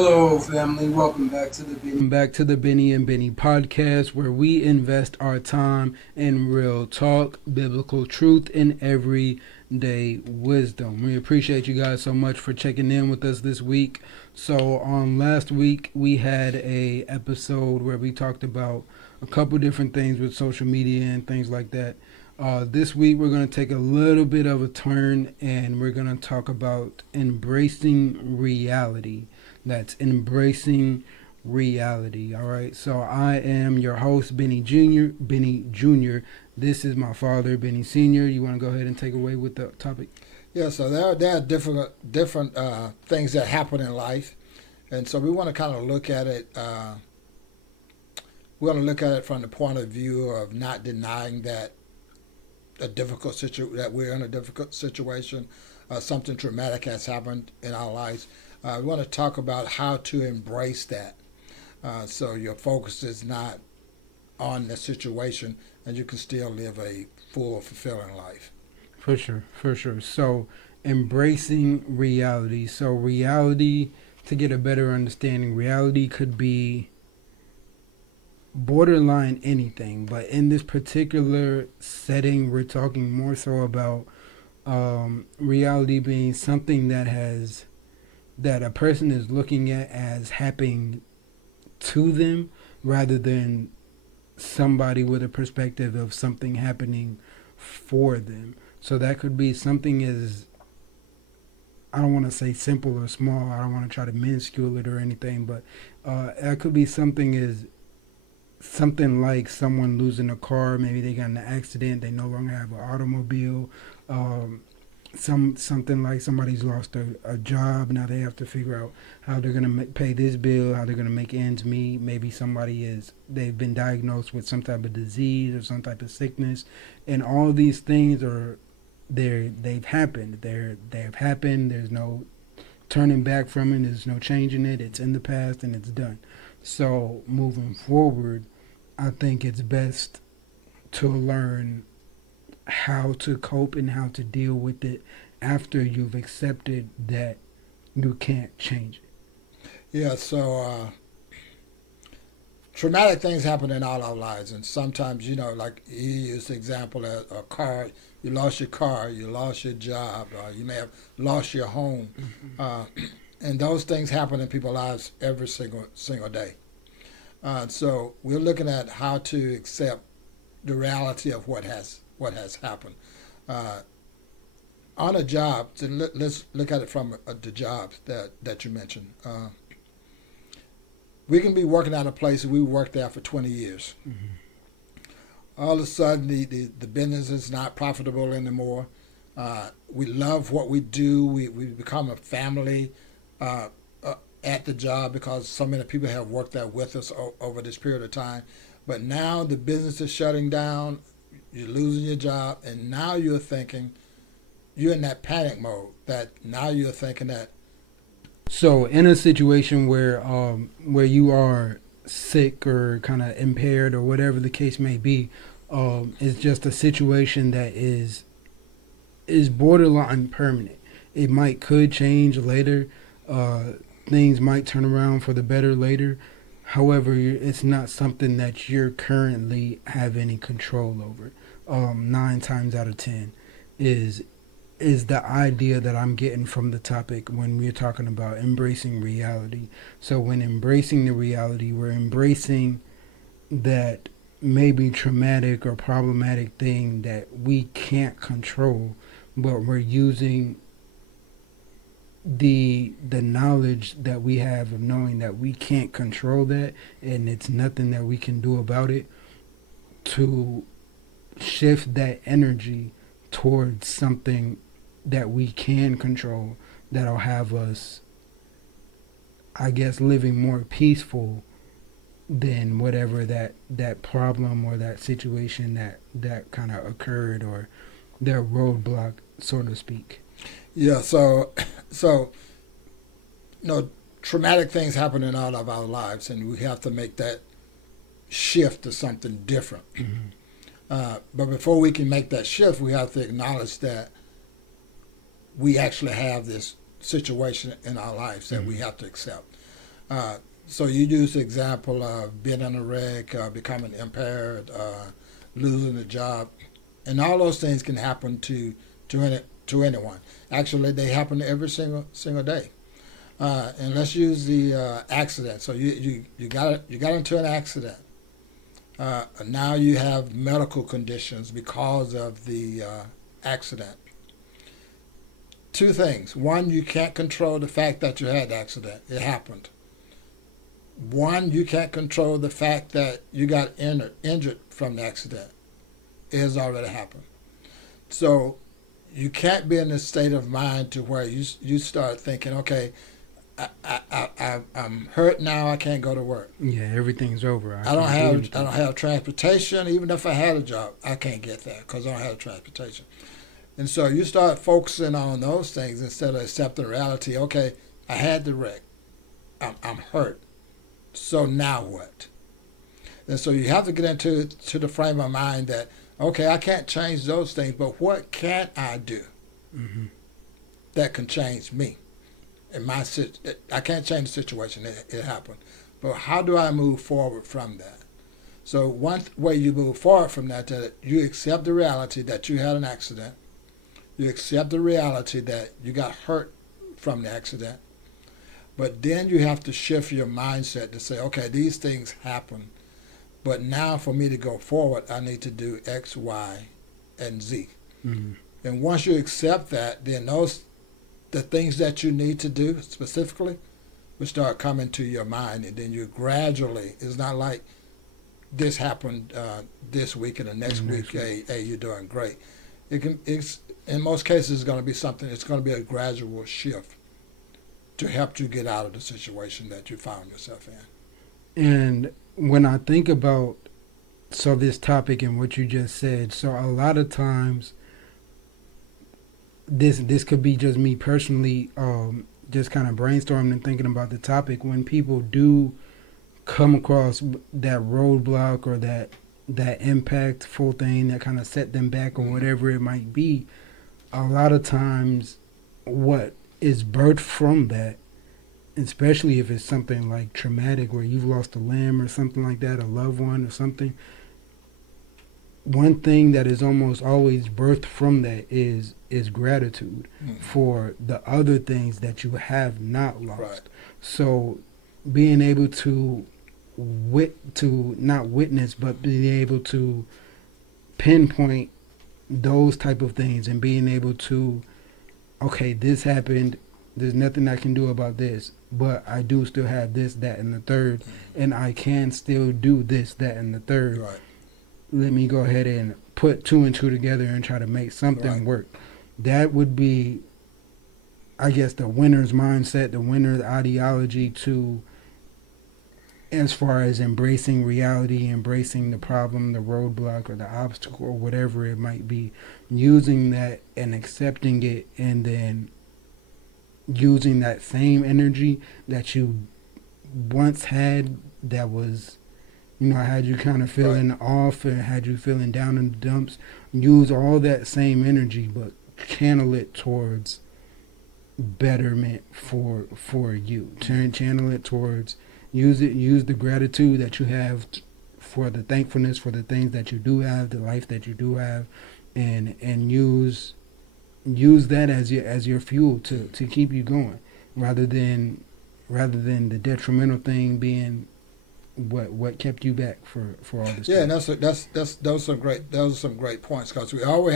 Hello, family. Welcome back to the Bennie and Bennie podcast, where we invest our time in real talk, biblical truth, and everyday wisdom. We appreciate you guys so much for checking in with us this week. So, last week we had a episode where we talked about a couple different things with social media and things like that. This week we're going to take a little bit of a turn and we're going to talk about embracing reality. That's embracing reality. All right. So I am your host, Benny Jr. Benny Jr. This is my father, Benny Sr. You want to go ahead and take away with the topic? Yeah, so there are different things that happen in life, and so we want to kind of look at it. We want to look at it from the point of view of not denying that that we're in a difficult situation, something traumatic has happened in our lives. We want to talk about how to embrace that, so your focus is not on the situation, and you can still live a full, fulfilling life. For sure, for sure. So embracing reality. So reality, to get a better understanding, reality could be borderline anything, but in this particular setting, we're talking more so about reality being something that a person is looking at as happening to them rather than somebody with a perspective of something happening for them. So that could be something as, I don't want to say simple or small. I don't want to try to minuscule it or anything, but it could be something as something like someone losing a car. Maybe they got in an accident. They no longer have an automobile. Something like somebody's lost a job. Now they have to figure out how they're gonna pay this bill, how they're gonna make ends meet. Maybe they've been diagnosed with some type of disease or some type of sickness, and all these things they've happened. They've happened. There's no turning back from it. There's no changing it. It's in the past and it's done. So moving forward, I think it's best to learn how to cope and how to deal with it after you've accepted that you can't change it. Yeah, so traumatic things happen in all our lives, and sometimes, like you use the example of a car. You lost your car, you lost your job, you may have lost your home, uh, and those things happen in people's lives every single day. So we're looking at how to accept the reality of what has happened. Uh, on a job, so let's look at it from the jobs that you mentioned. We can be working at a place we worked there for 20 years. Mm-hmm. All of a sudden, the business is not profitable anymore. We love what we do. We become a family uh, at the job because so many people have worked there with us over this period of time. But now the business is shutting down. You're losing your job, and now you're in that panic mode. That now you're thinking that. So in a situation where you are sick or kind of impaired or whatever the case may be, it's just a situation that is borderline permanent. It could change later. Uh, Things might turn around for the better later. However, it's not something that you're currently have any control over. 9 times out of 10 is the idea that I'm getting from the topic when we're talking about embracing reality. So when embracing the reality, we're embracing that maybe traumatic or problematic thing that we can't control, but we're using the knowledge that we have of knowing that we can't control that and it's nothing that we can do about it to shift that energy towards something that we can control that'll have us, I guess, living more peaceful than whatever that problem or that situation that kind of occurred or their roadblock, so to speak. Yeah, so traumatic things happen in all of our lives, and we have to make that shift to something different. Mm-hmm. But before we can make that shift, we have to acknowledge that we actually have this situation in our lives that we have to accept. So you use the example of being in a wreck, becoming impaired, losing a job, and all those things can happen to anyone. Actually, they happen every single day. And let's use the accident. So you got into an accident. Now you have medical conditions because of the accident. Two things. One, you can't control the fact that you had the accident. It happened. One, you can't control the fact that you got injured from the accident. It has already happened. So you can't be in a state of mind to where you start thinking, okay, I'm hurt now. I can't go to work. Yeah, everything's over. I don't have transportation. Even if I had a job, I can't get there because I don't have transportation. And so you start focusing on those things instead of accepting reality. Okay, I had the wreck. I'm hurt. So now what? And so you have to get into the frame of mind that, okay, I can't change those things, but what can I do Mm-hmm. that can change me? I can't change the situation. It happened. But how do I move forward from that? So one way you move forward from that you accept the reality that you had an accident. You accept the reality that you got hurt from the accident. But then you have to shift your mindset to say, okay, these things happen. But now for me to go forward, I need to do X, Y, and Z. Mm-hmm. And once you accept that, then the things that you need to do specifically will start coming to your mind. And then you gradually, it's not like this happened this week and the next week, hey, you're doing great. It's in most cases, it's going to be something, it's going to be a gradual shift to help you get out of the situation that you found yourself in. And when I think about this topic and what you just said, so a lot of times this could be just me personally, just kind of brainstorming and thinking about the topic. When people do come across that roadblock or that impactful thing that kind of set them back or whatever it might be, a lot of times what is birthed from that, especially if it's something like traumatic where you've lost a limb or something like that, a loved one or something, one thing that is almost always birthed from that is gratitude for the other things that you have not lost. Right. So being able to not witness, but being able to pinpoint those type of things and being able to, okay, this happened, there's nothing I can do about this, but I do still have this, that, and the third, and I can still do this, that, and the third. Right. Let me go ahead and put two and two together and try to make something work. That would be, I guess, the winner's mindset, the winner's ideology to, as far as embracing reality, embracing the problem, the roadblock, or the obstacle, or whatever it might be, using that and accepting it, and then using that same energy that you once had that was, had you kind of feeling off and had you feeling down in the dumps, use all that same energy, but channel it towards betterment for you. Channel it towards, use the gratitude that you have for the thankfulness for the things that you do have, the life that you do have, and use that as your fuel to keep you going, rather than the detrimental thing being what kept you back for all this. Yeah, and those are some great points, because we all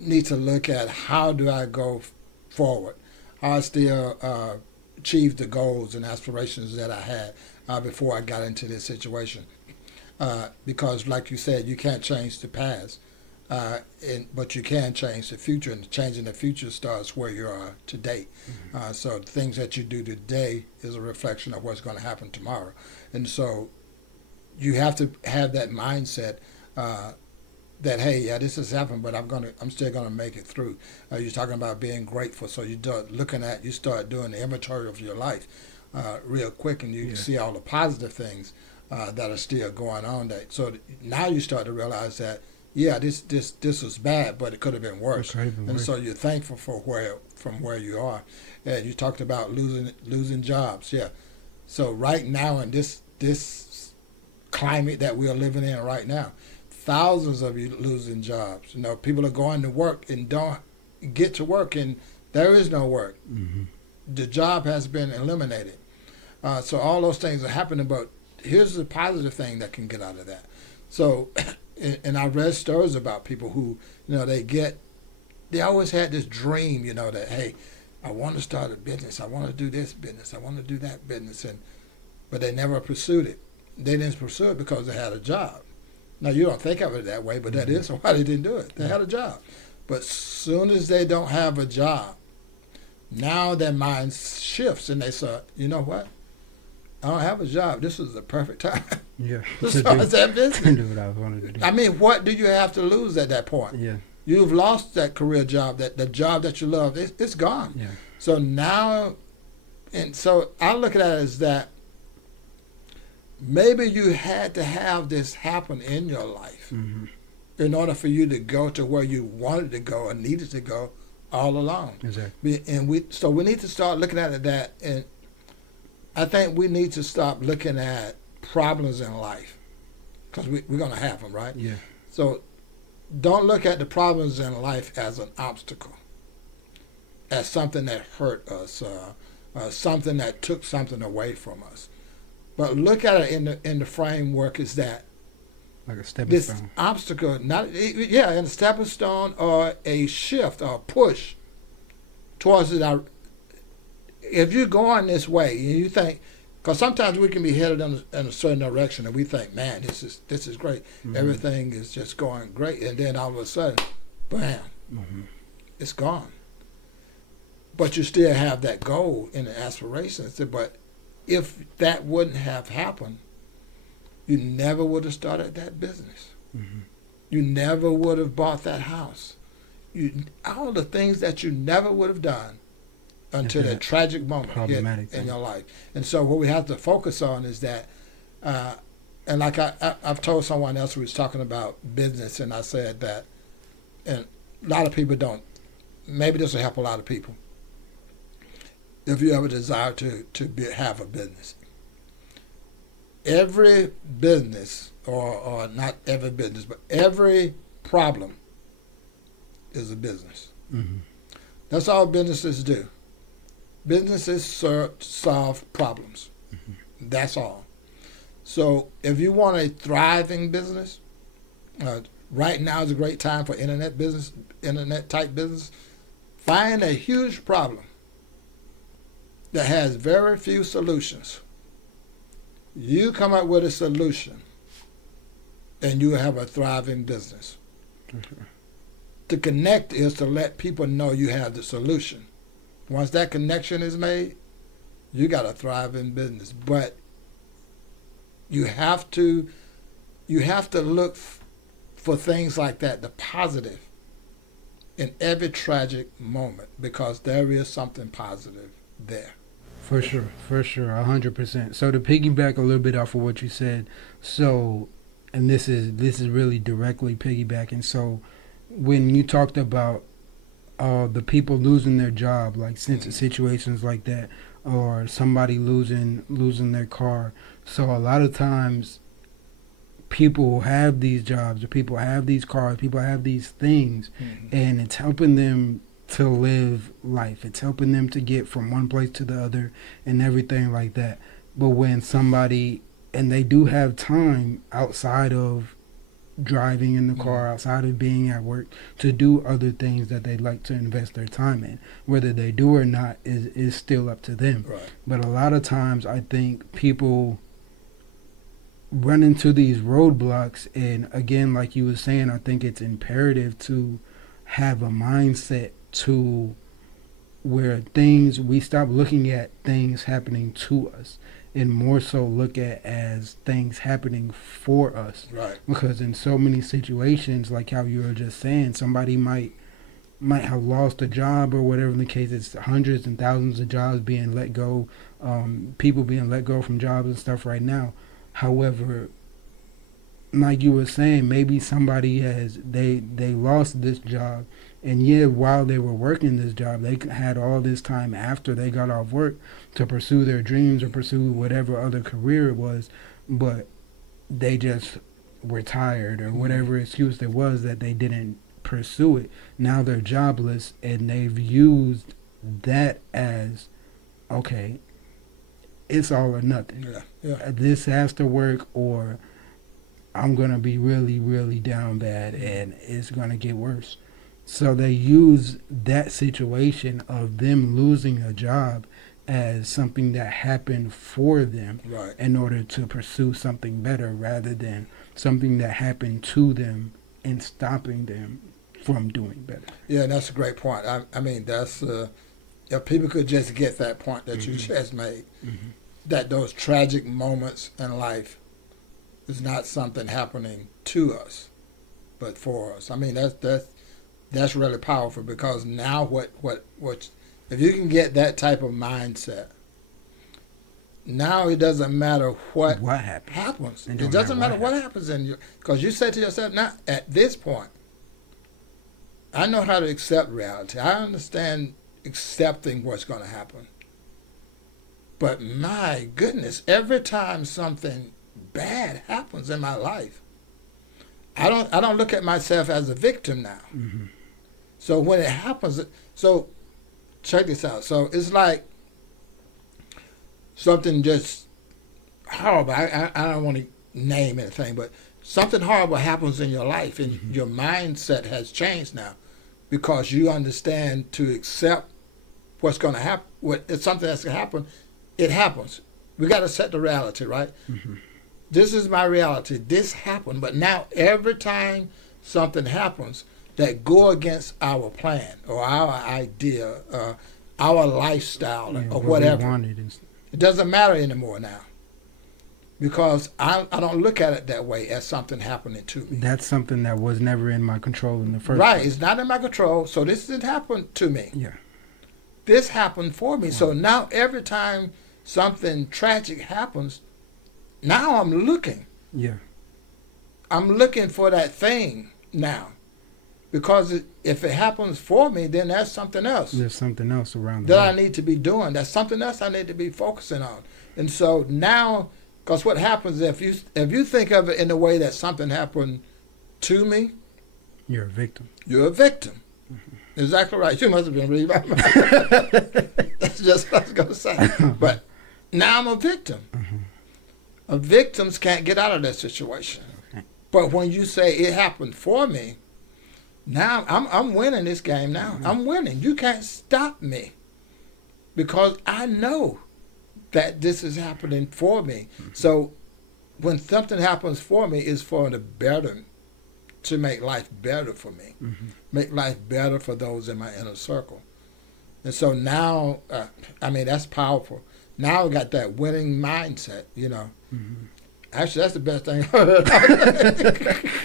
need to look at how do I go forward, how I still achieve the goals and aspirations that I had before I got into this situation. Because, like you said, you can't change the past, but you can change the future, and changing the future starts where you are today. So the things that you do today is a reflection of what's going to happen tomorrow. And so you have to have that mindset that, hey, yeah, this has happened, but I'm still gonna make it through. You're talking about being grateful, so you start doing the inventory of your life real quick, and you see all the positive things that are still going on. So now you start to realize that yeah, this was bad, but it could have been It worse. could have been And worse. so you're thankful for where you are. And you talked about losing jobs. Yeah. So right now in this climate that we are living in right now, thousands of you losing jobs. You know, people are going to work and don't get to work, and there is no work. Hmm. The job has been eliminated. So all those things are happening, but here's the positive thing that can get out of that. So, and I read stories about people who, you know, they always had this dream, you know, that hey, I want to start a business, I want to do this business, I want to do that business, and but they never pursued it. They didn't pursue it because they had a job. Now you don't think of it that way, but that Hmm. is why they didn't do it. They had a job, but soon as they don't have a job, now their mind shifts and they say, you know what? I don't have a job. This is the perfect time Yeah. to To start do, that to business. do what I wanted to do. I mean, what do you have to lose at that point? Yeah. You've lost that career job, that the job that you love. It's gone. Yeah. So now, and so I look at it as that maybe you had to have this happen in your life Hmm. in order for you to go to where you wanted to go and needed to go all along. Exactly. And we need to start looking at it that, and I think we need to stop looking at problems in life because we're going to have them, right? Yeah. So don't look at the problems in life as an obstacle, as something that hurt us, something that took something away from us. But look at it in the framework is that Like a stepping this stone. obstacle, not yeah, in a stepping stone or a shift or a push towards it. If you're going this way and you think, because sometimes we can be headed in a certain direction and we think, man, this is great, Hmm. everything is just going great, and then all of a sudden, bam, Hmm. it's gone. But you still have that goal and the aspirations. But if that wouldn't have happened, you never would have started that business. Hmm. You never would have bought that house. All the things that you never would have done until that tragic moment hit Problematic in thing. your life. And so what we have to focus on is that, and like I've told someone else who was talking about business, and I said that, and a lot of people don't. Maybe this will help a lot of people. If you have a desire to have a business, every business, or not every business, but every problem is a business. Hmm. That's all businesses do. Businesses solve problems. Hmm. That's all. So if you want a thriving business, right now is a great time for internet type business. Find a huge problem that has very few solutions. You come up with a solution, and you have a thriving business. Okay. To connect is to let people know you have the solution. Once that connection is made, you got a thriving business. But you have to look for things like that, the positive in every tragic moment, because there is something positive there. For sure, 100%. So to piggyback a little bit off of what you said, so, and this is really directly piggybacking. So, when you talked about the people losing their job, like situations like that, or somebody losing their car. So a lot of times, people have these jobs, or people have these cars, people have these things, and it's helping them to live life. It's helping them to get from one place to the other and everything like that. But when somebody, and they do have time outside of driving in the car, outside of being at work, to do other things that they'd like to invest their time in. Whether they do or not is still up to them. Right. But a lot of times I think people run into these roadblocks, and again, like you were saying, I think it's imperative to have a mindset to where we stop looking at things happening to us and more so look at as things happening for us. Right. Because in so many situations, like how you were just saying, somebody might have lost a job or whatever the case. It's hundreds and thousands of jobs being let go, people being let go from jobs and stuff right now. However, like you were saying, maybe somebody they lost this job, and yeah, while they were working this job, they had all this time after they got off work to pursue their dreams or pursue whatever other career it was, but they just were tired or whatever excuse there was that they didn't pursue it. Now they're jobless, and they've used that as, okay, it's all or nothing. This has to work, or I'm gonna be really, really down bad, and it's gonna get worse. So they use that situation of them losing a job as something that happened for them, Right. in order to pursue something better, rather than something that happened to them and stopping them from doing better. Yeah, that's a great point. I mean, that's if people could just get that point that you just made, that those tragic moments in life is not something happening to us, but for us. I mean, that's really powerful, because now what if you can get that type of mindset, now it doesn't matter what happens. It doesn't matter what happens in you, because you say to yourself, now at this point, I know how to accept reality. I understand accepting what's going to happen. But my goodness, every time something bad happens in my life, I don't look at myself as a victim now. So when it happens, so check this out. So it's like something just horrible. I don't want to name anything, but something horrible happens in your life, and your mindset has changed now, because you understand to accept what's going to happen. It's something that's going to happen. It happens. We got to set the reality, right? This is my reality. This happened, but now every time something happens that go against our plan or our idea, our lifestyle, or whatever, it doesn't matter anymore now, because I don't look at it that way, as something happening to me. That's something that was never in my control in the first Right, place. it's not in my control, so this didn't happen to me. Yeah. This happened for me. Wow. So now every time something tragic happens, now I'm looking. Yeah. I'm looking for that thing now. Because if it happens for me, then that's something else. There's something else around that I need to be doing. That's something else I need to be focusing on. And so now, because what happens if you think of it in the way that something happened to me, you're a victim. You're a victim. Exactly right. You must have been reading my mind. That's just what I was going to say. But now I'm a victim. Victims can't get out of that situation. But when you say it happened for me, now I'm winning this game now. I'm winning. You can't stop me, because I know that this is happening for me. So when something happens for me, it's for the better, to make life better for me, make life better for those in my inner circle. And so now, I mean, that's powerful. Now I got that winning mindset, you know. Actually, that's the best thing.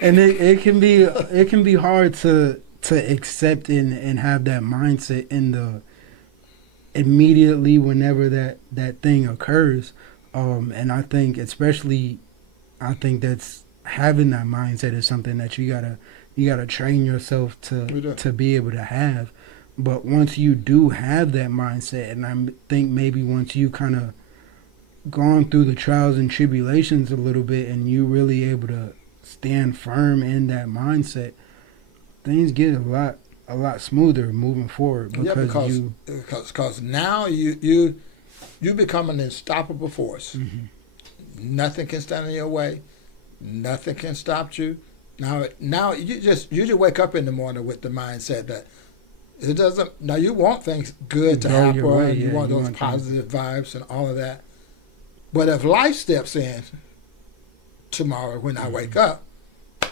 And it can be hard to accept and have that mindset in the immediately whenever that thing occurs. And I think that's having that mindset is something that you gotta train yourself to be able to have. But once you do have that mindset, and I think maybe once you kind of gone through the trials and tribulations a little bit, and you really able to stand firm in that mindset, things get a lot smoother moving forward. Because now you become an unstoppable force. Nothing can stand in your way. Nothing can stop you. Now you just wake up in the morning with the mindset that it doesn't. Now you want things good to happen. You want those positive vibes and all of that. But if life steps in tomorrow when I wake up,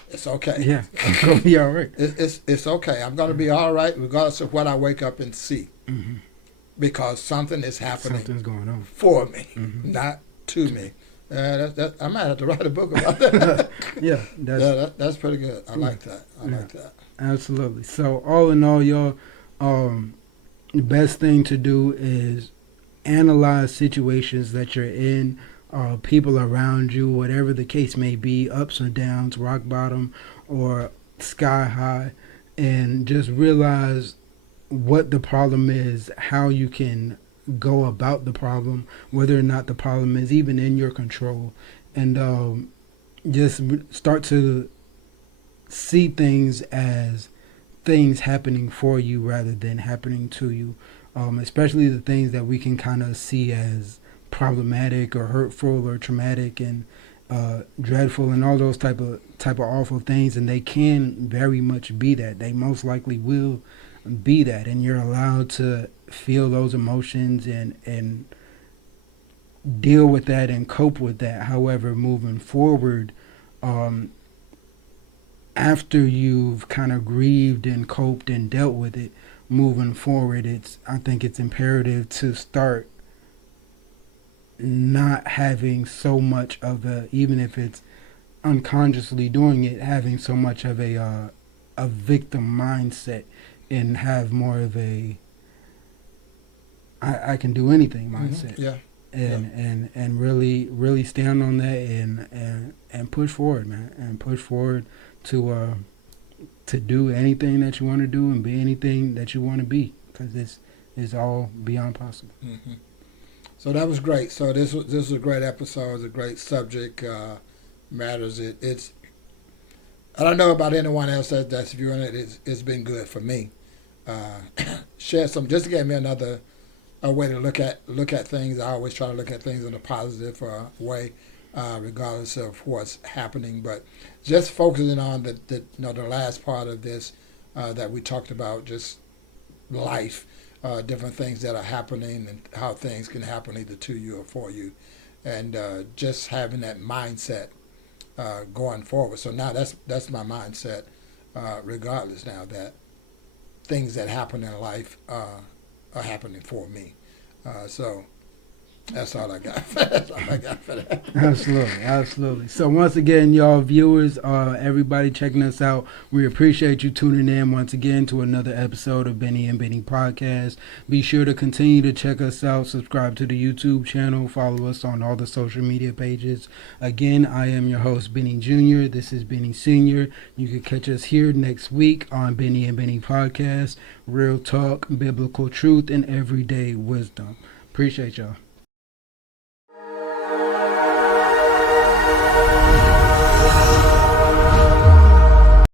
it's okay. Yeah, it's gonna be all right. It's okay. I'm gonna be all right regardless of what I wake up and see, because something is happening. Something's going on for me, not to me. I might have to write a book about that. Yeah, that's pretty good. I like that. I like that. Absolutely. So all in all, y'all, the best thing to do is analyze situations that you're in, people around you, whatever the case may be, ups or downs, rock bottom or sky high, and just realize what the problem is, how you can go about the problem, whether or not the problem is even in your control, and just start to see things as things happening for you rather than happening to you. Especially the things that we can kind of see as problematic or hurtful or traumatic and dreadful and all those type of awful things, and they can very much be that. They most likely will be that, and you're allowed to feel those emotions and deal with that and cope with that. However, moving forward, um, after you've kind of grieved and coped and dealt with it, moving forward, I think it's imperative to start not having so much of a, even if it's unconsciously doing it, having so much of a victim mindset, and have more of a I can do anything mindset. Yeah. And really stand on that and push forward, man, and push forward to do anything that you want to do and be anything that you want to be, because this is all beyond possible. Mm-hmm. So that was great. So this was a great episode. It's a great subject. Matters. It's I don't know about anyone else that's viewing it. It's been good for me. Share some. Just gave me another a way to look at things. I always try to look at things in a positive way, regardless of what's happening. But just focusing on the last part of this that we talked about, just life, different things that are happening and how things can happen either to you or for you, and just having that mindset going forward. So now that's my mindset, regardless now that things that happen in life are happening for me. So that's all I got. That's all I got for that. Absolutely. So once again, y'all viewers, everybody checking us out, we appreciate you tuning in once again to another episode of Bennie and Bennie Podcast. Be sure to continue to check us out, subscribe to the YouTube channel, follow us on all the social media pages. Again, I am your host, Bennie Jr. This is Bennie Sr. You can catch us here next week on Bennie and Bennie Podcast. Real talk, biblical truth, and everyday wisdom. Appreciate y'all.